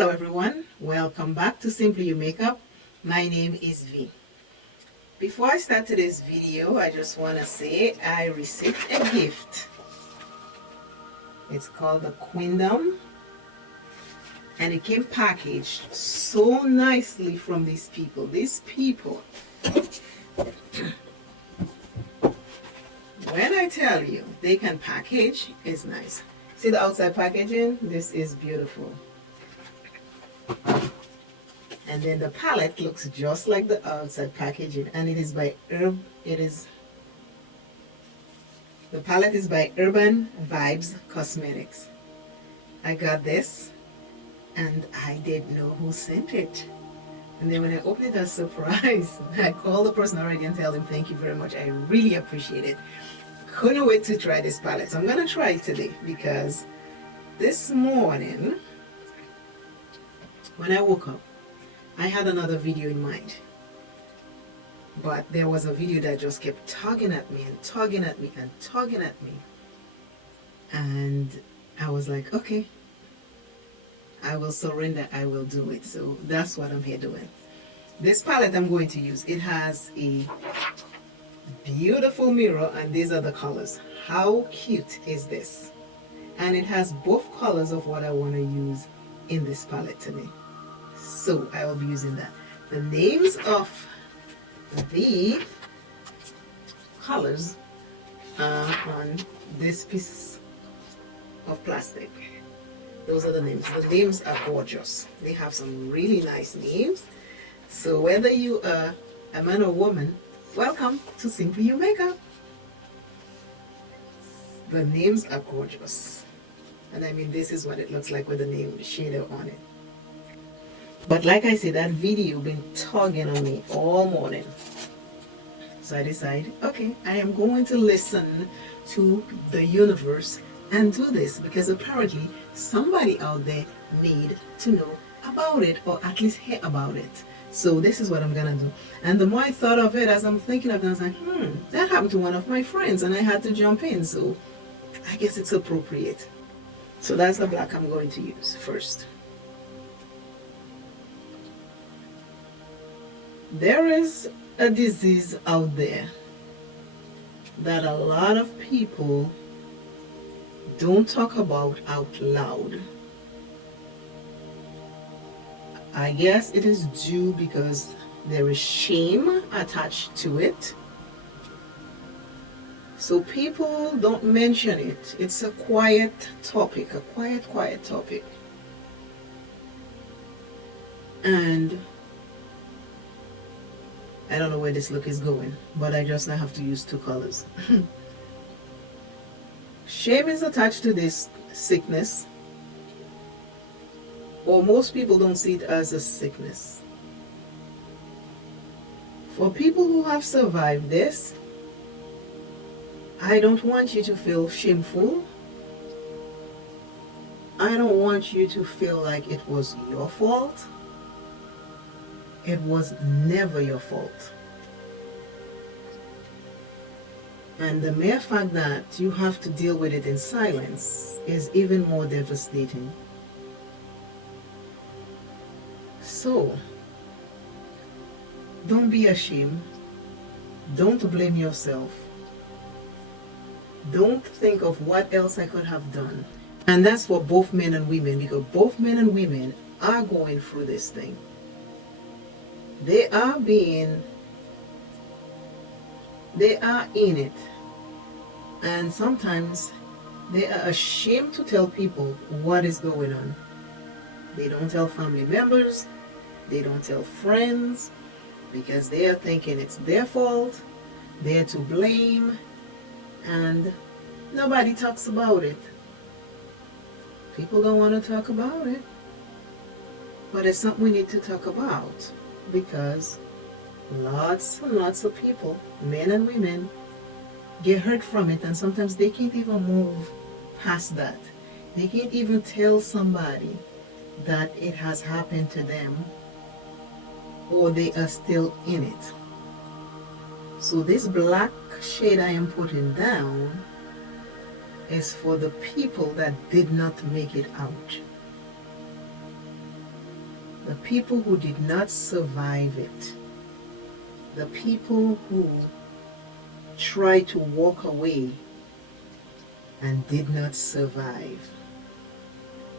Hello everyone, welcome back to Simply You Makeup. My name is V. Before I start today's video, I just want to say I received a gift. It's called the Queendom, and it came packaged so nicely from these people. These people, when I tell you they can package, it's nice. See the outside packaging? This is beautiful. And then the palette looks just like the outside packaging, and it is by the palette is by Urban Vibes Cosmetics. I got this and I didn't know who sent it. And then when I opened it as a surprise, I called the person already and tell them thank you very much. I really appreciate it. Couldn't wait to try this palette. So I'm gonna try it today because this morning when I woke up, I had another video in mind, but there was a video that just kept tugging at me and tugging at me and tugging at me, and I was like, okay, I will surrender, I will do it. So that's what I'm here doing. This palette I'm going to use, it has a beautiful mirror, and these are the colors. How cute is this? And it has both colors of what I want to use in this palette today. So I will be using that. The names of the colors are on this piece of plastic. Those are the names. The names are gorgeous. They have some really nice names. So whether you are a man or woman, welcome to Simply You Makeup. The names are gorgeous. And I mean, this is what it looks like with the name shader on it. But like I said, that video been tugging on me all morning. So I decided, okay, I am going to listen to the universe and do this, because apparently somebody out there need to know about it, or at least hear about it. So this is what I'm gonna do. And the more I thought of it, as I'm thinking of it, I was like, that happened to one of my friends and I had to jump in. So I guess it's appropriate. So that's the black I'm going to use first. There is a disease out there that a lot of people don't talk about out loud. I guess it is due because there is shame attached to it. So people don't mention it. It's a quiet topic, a quiet topic. And I don't know where this look is going, but I just now have to use two colors. Shame is attached to this sickness, or most people don't see it as a sickness. For people who have survived this, I don't want you to feel shameful. I don't want you to feel like it was your fault. It was never your fault. And the mere fact that you have to deal with it in silence is even more devastating. So, don't be ashamed. Don't blame yourself. Don't think of what else I could have done. And that's for both men and women, because both men and women are going through this thing. They are in it, and sometimes they are ashamed to tell people what is going on. They don't tell family members, they don't tell friends, because they are thinking it's their fault, they're to blame, and nobody talks about it. People don't want to talk about it, but it's something we need to talk about. Because lots and lots of people, men and women, get hurt from it, and sometimes they can't even move past that. They can't even tell somebody that it has happened to them, or they are still in it. So this black shade I am putting down is for the people that did not make it out. The people who did not survive it. The people who tried to walk away and did not survive.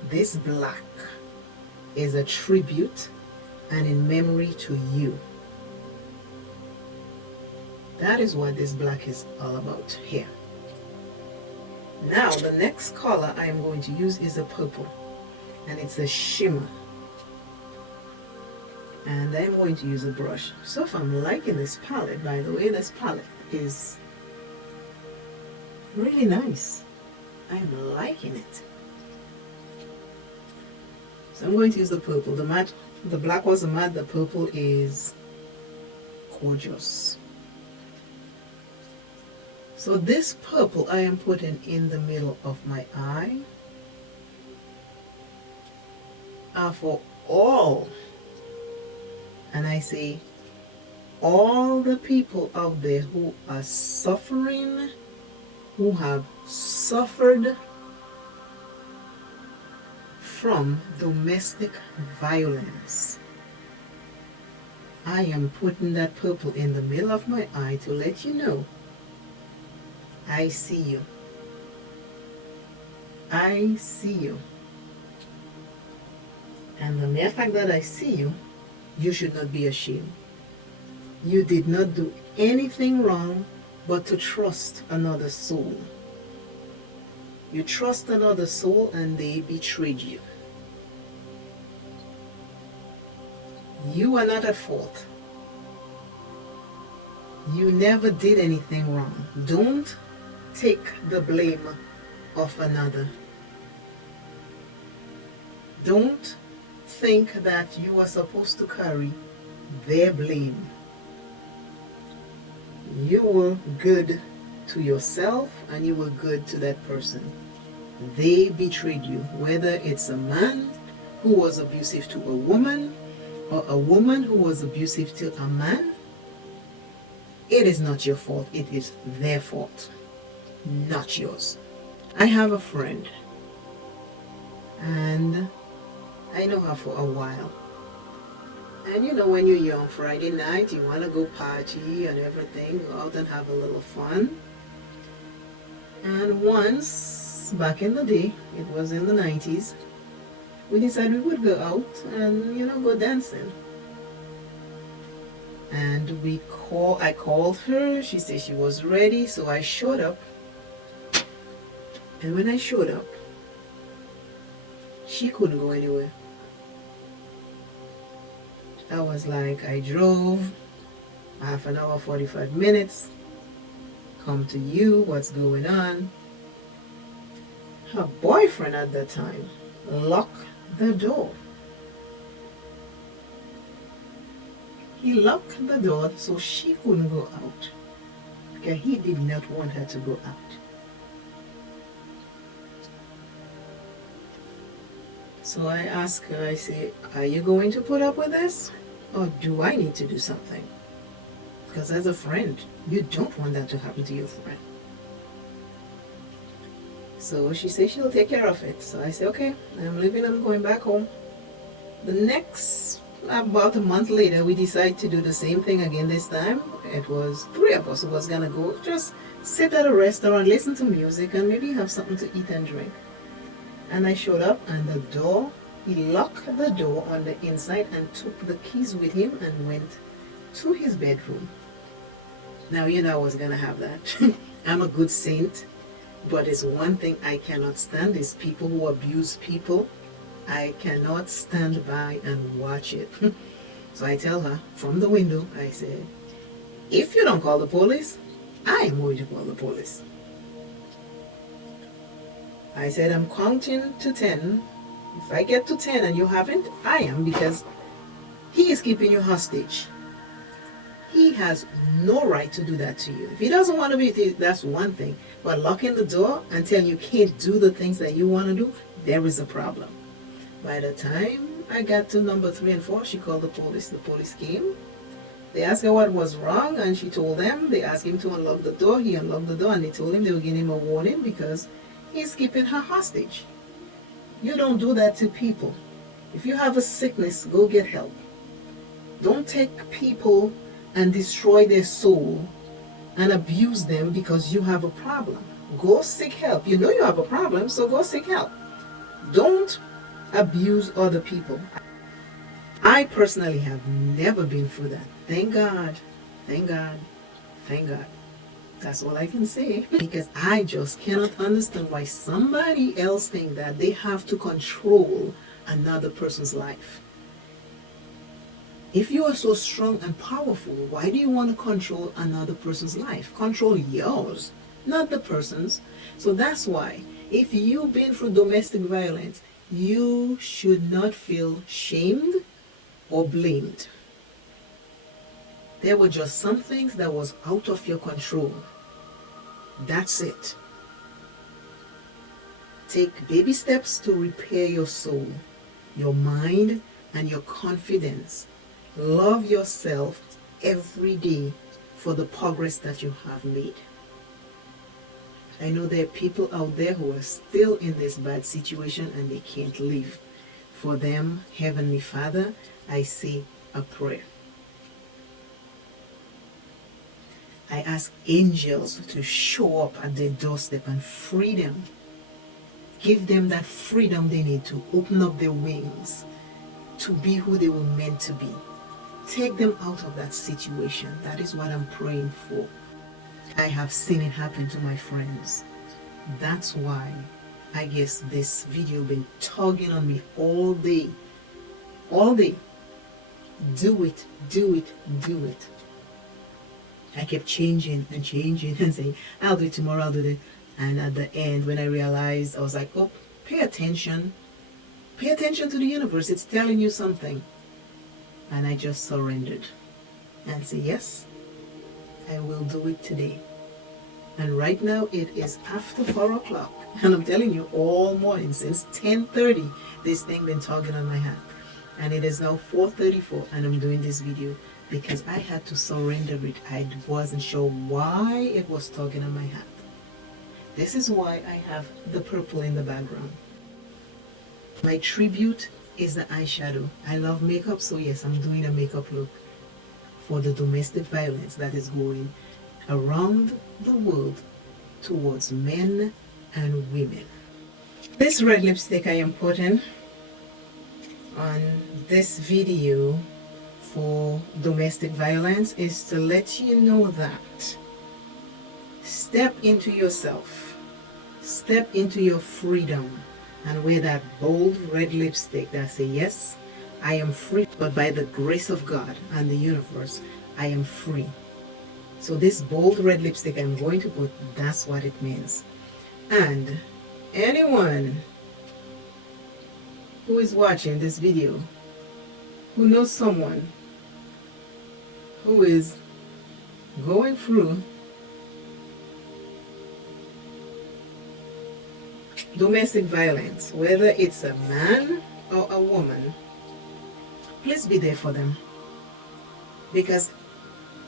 This black is a tribute and in memory to you. That is what this black is all about here. Now the next color I am going to use is a purple, and it's a shimmer. And I'm going to use a brush. So if I'm liking this palette, by the way, this palette is really nice. I'm liking it. So I'm going to use the purple. The matte, the black was a matte, the purple is gorgeous. So this purple I am putting in the middle of my eye for all, and I say all the people out there who are suffering, who have suffered from domestic violence. I am putting that purple in the middle of my eye to let you know I see you. I see you. And the mere fact that I see you, you should not be ashamed. You did not do anything wrong but to trust another soul. You trust another soul and they betrayed you. You are not at fault. You never did anything wrong. Don't take the blame of another. Don't think that you are supposed to carry their blame. You were good to yourself and you were good to that person. They betrayed you, whether it's a man who was abusive to a woman or a woman who was abusive to a man. It is not your fault, it is their fault, not yours. I have a friend and I know her for a while. And you know, when you're young, Friday night, you want to go party and everything, go out and have a little fun. And once, back in the day, it was in the 90s, we decided we would go out and, you know, go dancing. And I called her, she said she was ready, so I showed up. And when I showed up, she couldn't go anywhere. I was like, I drove half an hour, 45 minutes, come to you, what's going on? Her boyfriend at that time locked the door. He locked the door so she couldn't go out, because he did not want her to go out. So I asked her, I said, are you going to put up with this? Or do I need to do something? Because as a friend, you don't want that to happen to your friend. So she said she'll take care of it. So I said, okay, I'm leaving, I'm going back home. The next, about a month later, we decided to do the same thing again this time. It was 3 of us who was going to go just sit at a restaurant, listen to music, and maybe have something to eat and drink. And I showed up and the door, he locked the door on the inside and took the keys with him and went to his bedroom. Now, you know I was going to have that. I'm a good saint, but it's one thing I cannot stand is people who abuse people. I cannot stand by and watch it. So I tell her from the window, I said, if you don't call the police, I am going to call the police. I said, I'm counting to 10. If I get to 10 and you haven't, I am, because he is keeping you hostage. He has no right to do that to you. If he doesn't want to be, that's one thing. But locking the door and telling you can't do the things that you want to do, there is a problem. By the time I got to number 3 and 4, she called the police. The police came. They asked her what was wrong, and she told them. They asked him to unlock the door. He unlocked the door, and they told him they were giving him a warning because he's keeping her hostage. You don't do that to people. If you have a sickness, go get help. Don't take people and destroy their soul and abuse them because you have a problem. Go seek help. You know you have a problem, so go seek help. Don't abuse other people. I personally have never been through that. Thank God. Thank God. Thank God. That's all I can say. Because I just cannot understand why somebody else thinks that they have to control another person's life. If you are so strong and powerful, why do you want to control another person's life? Control yours, not the person's. So that's why, if you've been through domestic violence, you should not feel shamed or blamed. There were just some things that was out of your control. That's it. Take baby steps to repair your soul, your mind, and your confidence. Love yourself every day for the progress that you have made. I know there are people out there who are still in this bad situation and they can't leave. For them, Heavenly Father, I say a prayer. I ask angels to show up at their doorstep and free them. Give them that freedom they need to open up their wings to be who they were meant to be. Take them out of that situation. That is what I'm praying for. I have seen it happen to my friends. That's why I guess this video been tugging on me all day. All day. Do it, do it, do it. I kept changing and changing and saying, I'll do it tomorrow, I'll do it. And at the end, when I realized, I was like, oh, pay attention. Pay attention to the universe. It's telling you something. And I just surrendered and said, yes, I will do it today. And right now it is after 4 o'clock. And I'm telling you, all morning since 10:30, this thing been tugging on my hand. And it is now 4:34 and I'm doing this video because I had to surrender it. I wasn't sure why it was tugging on my hand. This is why I have the purple in the background. My tribute is the eyeshadow. I love makeup, so yes, I'm doing a makeup look for the domestic violence that is going around the world towards men and women. This red lipstick I am putting on this video for domestic violence is to let you know that step into yourself, step into your freedom, and wear that bold red lipstick that says, yes, I am free, but by the grace of God and the universe, I am free. So this bold red lipstick I'm going to put, that's what it means. And anyone who is watching this video, who knows someone who is going through domestic violence, whether it's a man or a woman, please be there for them, because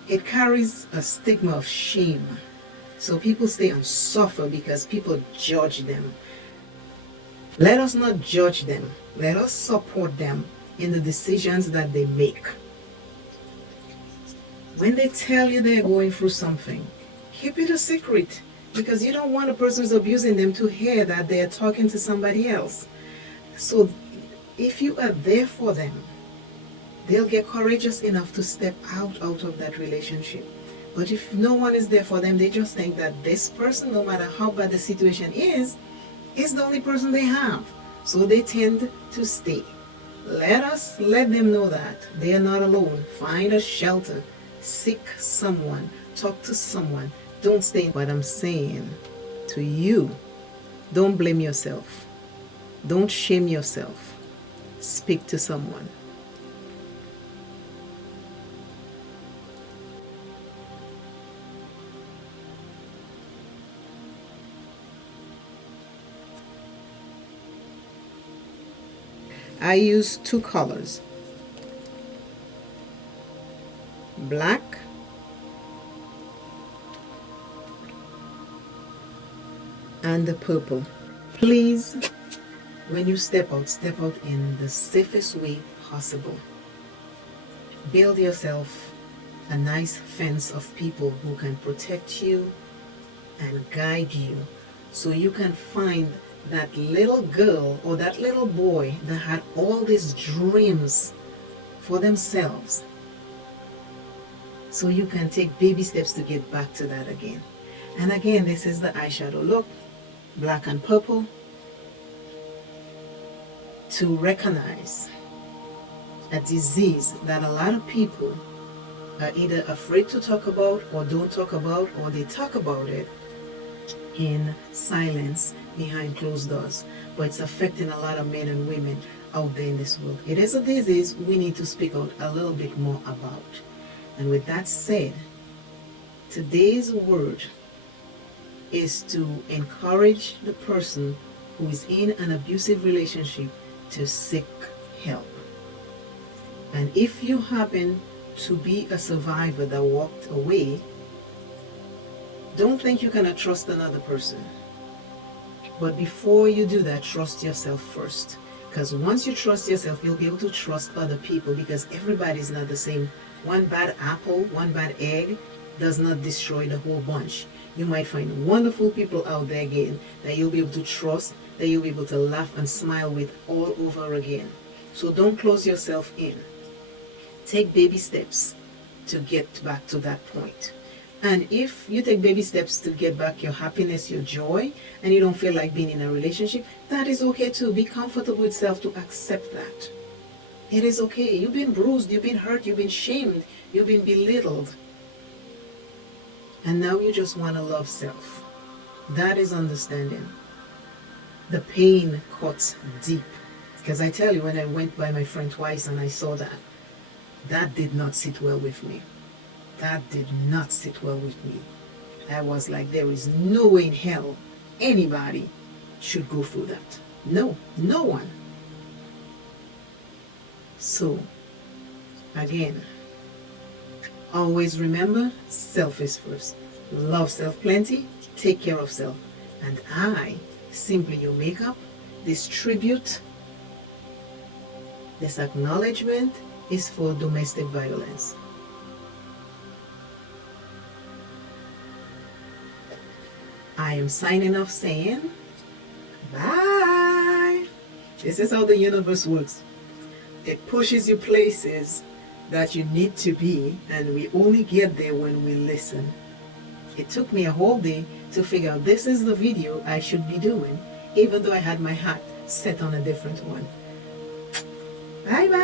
it carries a stigma of shame. So people stay and suffer because people judge them. Let us not judge them. Let us support them in the decisions that they make. When they tell you they're going through something, keep it a secret, because you don't want a person who's abusing them to hear that they're talking to somebody else. So if you are there for them, they'll get courageous enough to step out of that relationship. But if no one is there for them, they just think that this person, no matter how bad the situation is the only person they have. So they tend to stay. Let us let them know that they are not alone. Find a shelter. Seek someone. Talk to someone. Don't stay. What I'm saying to you, don't blame yourself. Don't shame yourself. Speak to someone. I use two colors, black and the purple. Please When you step out in the safest way possible. Build yourself a nice fence of people who can protect you and guide you, so you can find that little girl or that little boy that had all these dreams for themselves, so you can take baby steps to get back to that again. And again, this is the eyeshadow look, black and purple, to recognize a disease that a lot of people are either afraid to talk about or don't talk about, or they talk about it in silence behind closed doors. But it's affecting a lot of men and women out there in this world. It is a disease we need to speak out a little bit more about. And with that said, today's word is to encourage the person who is in an abusive relationship to seek help. And if you happen to be a survivor that walked away, don't think you cannot trust another person. But before you do that, trust yourself first. Because once you trust yourself, you'll be able to trust other people, because everybody's not the same. One bad apple, one bad egg does not destroy the whole bunch. You might find wonderful people out there again that you'll be able to trust, that you'll be able to laugh and smile with all over again. So don't close yourself in. Take baby steps to get back to that point. And if you take baby steps to get back your happiness, your joy, and you don't feel like being in a relationship, that is okay too. Be comfortable with self to accept that. It is okay. You've been bruised, you've been hurt, you've been shamed, you've been belittled. And now you just want to love self. That is understanding. The pain cuts deep. Because I tell you, when I went by my friend twice and I saw that, that did not sit well with me. That did not sit well with me. I was like, there is no way in hell anybody should go through that. No, no one. So, again, always remember, self is first. Love self plenty, take care of self. And I, Simply Your Makeup, this tribute, this acknowledgement is for domestic violence. I am signing off saying, bye. This is how the universe works. It pushes you places that you need to be, and we only get there when we listen. It took me a whole day to figure out this is the video I should be doing, even though I had my heart set on a different one. Bye bye.